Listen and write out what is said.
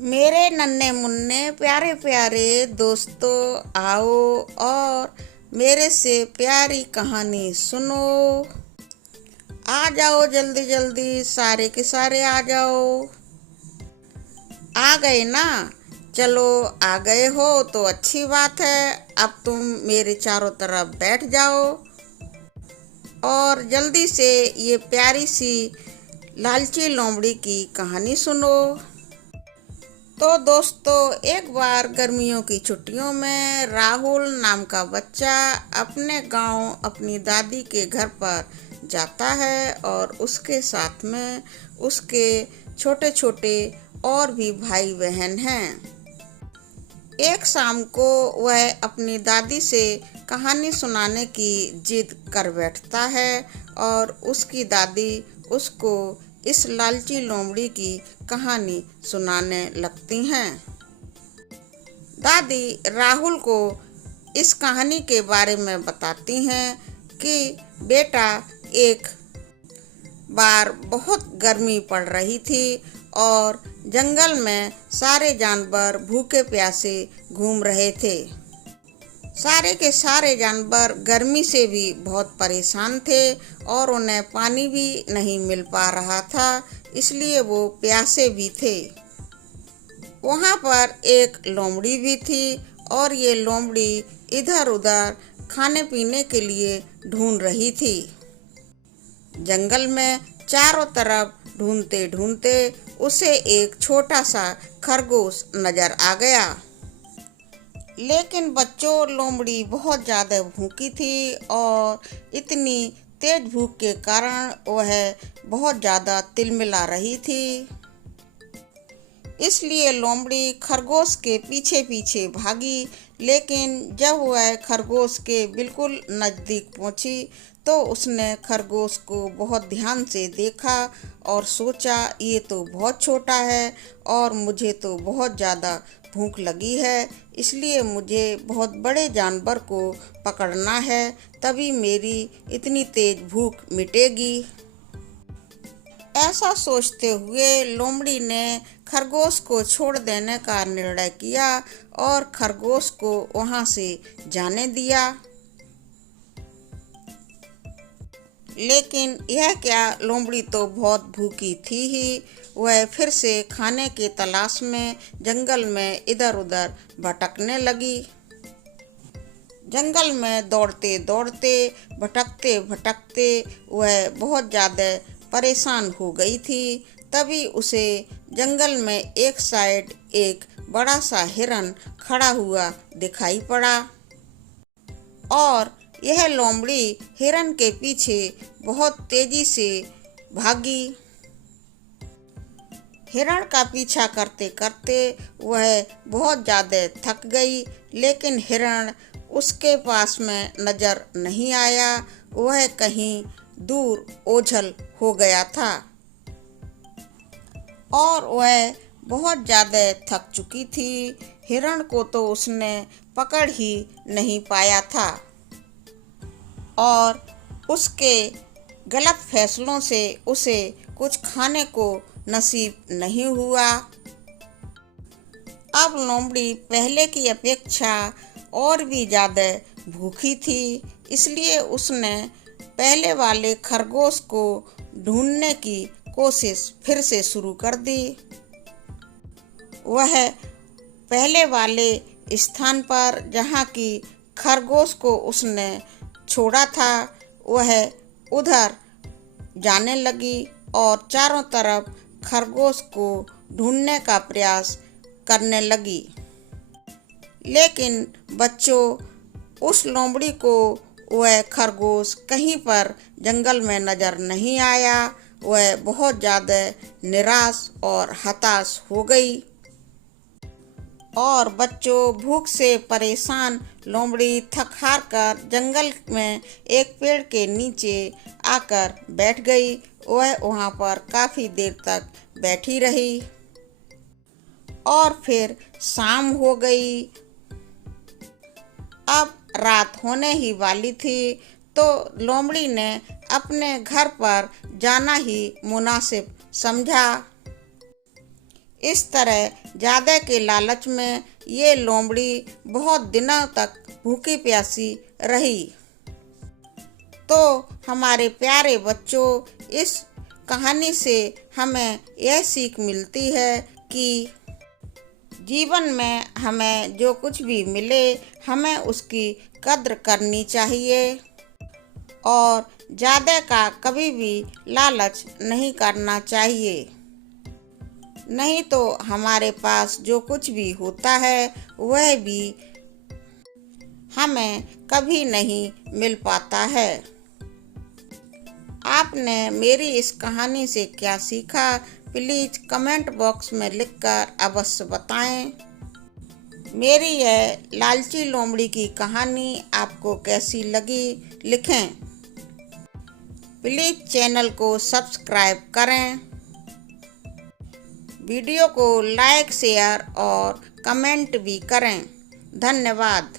मेरे नन्हे मुन्ने प्यारे प्यारे दोस्तों, आओ और मेरे से प्यारी कहानी सुनो। आ जाओ जल्दी जल्दी, सारे के सारे आ जाओ। आ गए ना? चलो, आ गए हो तो अच्छी बात है। अब तुम मेरे चारों तरफ बैठ जाओ और जल्दी से ये प्यारी सी लालची लोमड़ी की कहानी सुनो। तो दोस्तों, एक बार गर्मियों की छुट्टियों में राहुल नाम का बच्चा अपने गांव अपनी दादी के घर पर जाता है और उसके साथ में उसके छोटे छोटे और भी भाई बहन हैं। एक शाम को वह अपनी दादी से कहानी सुनाने की जिद कर बैठता है और उसकी दादी उसको इस लालची लोमड़ी की कहानी सुनाने लगती हैं। दादी राहुल को इस कहानी के बारे में बताती हैं कि बेटा, एक बार बहुत गर्मी पड़ रही थी और जंगल में सारे जानवर भूखे प्यासे घूम रहे थे। सारे के सारे जानवर गर्मी से भी बहुत परेशान थे और उन्हें पानी भी नहीं मिल पा रहा था, इसलिए वो प्यासे भी थे। वहाँ पर एक लोमड़ी भी थी और ये लोमड़ी इधर उधर खाने पीने के लिए ढूंढ रही थी। जंगल में चारों तरफ ढूंढते ढूंढते उसे एक छोटा सा खरगोश नजर आ गया। लेकिन बच्चों, लोमड़ी बहुत ज़्यादा भूखी थी और इतनी तेज भूख के कारण वह बहुत ज़्यादा तिलमिला रही थी। इसलिए लोमड़ी खरगोश के पीछे पीछे भागी, लेकिन जब वह खरगोश के बिल्कुल नज़दीक पहुंची तो उसने खरगोश को बहुत ध्यान से देखा और सोचा, ये तो बहुत छोटा है और मुझे तो बहुत ज़्यादा भूख लगी है, इसलिए मुझे बहुत बड़े जानवर को पकड़ना है, तभी मेरी इतनी तेज भूख मिटेगी। ऐसा सोचते हुए लोमड़ी ने खरगोश को छोड़ देने का निर्णय किया और खरगोश को वहां से जाने दिया। लेकिन यह क्या, लोमड़ी तो बहुत भूखी थी ही। वह फिर से खाने के तलाश में जंगल में इधर उधर भटकने लगी। जंगल में दौड़ते दौड़ते, भटकते भटकते वह बहुत ज़्यादा परेशान हो गई थी। तभी उसे जंगल में एक साइड एक बड़ा सा हिरन खड़ा हुआ दिखाई पड़ा और यह लोमड़ी हिरन के पीछे बहुत तेजी से भागी। हिरण का पीछा करते करते वह बहुत ज़्यादा थक गई, लेकिन हिरण उसके पास में नजर नहीं आया। वह कहीं दूर ओझल हो गया था और वह बहुत ज़्यादा थक चुकी थी। हिरण को तो उसने पकड़ ही नहीं पाया था और उसके गलत फैसलों से उसे कुछ खाने को नसीब नहीं हुआ। अब लोमड़ी पहले की अपेक्षा और भी ज़्यादा भूखी थी, इसलिए उसने पहले वाले खरगोश को ढूंढने की कोशिश फिर से शुरू कर दी। वह पहले वाले स्थान पर जहाँ की खरगोश को उसने छोड़ा था, वह उधर जाने लगी और चारों तरफ खरगोश को ढूंढने का प्रयास करने लगी। लेकिन बच्चों, उस लोमड़ी को वह खरगोश कहीं पर जंगल में नजर नहीं आया। वह बहुत ज़्यादा निराश और हताश हो गई और बच्चों, भूख से परेशान लोमड़ी थक हार कर जंगल में एक पेड़ के नीचे आकर बैठ गई। वह वहाँ पर काफ़ी देर तक बैठी रही और फिर शाम हो गई। अब रात होने ही वाली थी तो लोमड़ी ने अपने घर पर जाना ही मुनासिब समझा। इस तरह ज़्यादा के लालच में ये लोमड़ी बहुत दिनों तक भूखी प्यासी रही। तो हमारे प्यारे बच्चों, इस कहानी से हमें यह सीख मिलती है कि जीवन में हमें जो कुछ भी मिले हमें उसकी कद्र करनी चाहिए और ज़्यादा का कभी भी लालच नहीं करना चाहिए। नहीं तो हमारे पास जो कुछ भी होता है वह भी हमें कभी नहीं मिल पाता है। आपने मेरी इस कहानी से क्या सीखा, प्लीज़ कमेंट बॉक्स में लिखकर अवश्य बताएं। मेरी यह लालची लोमड़ी की कहानी आपको कैसी लगी लिखें। प्लीज़ चैनल को सब्सक्राइब करें, वीडियो को लाइक शेयर और कमेंट भी करें। धन्यवाद।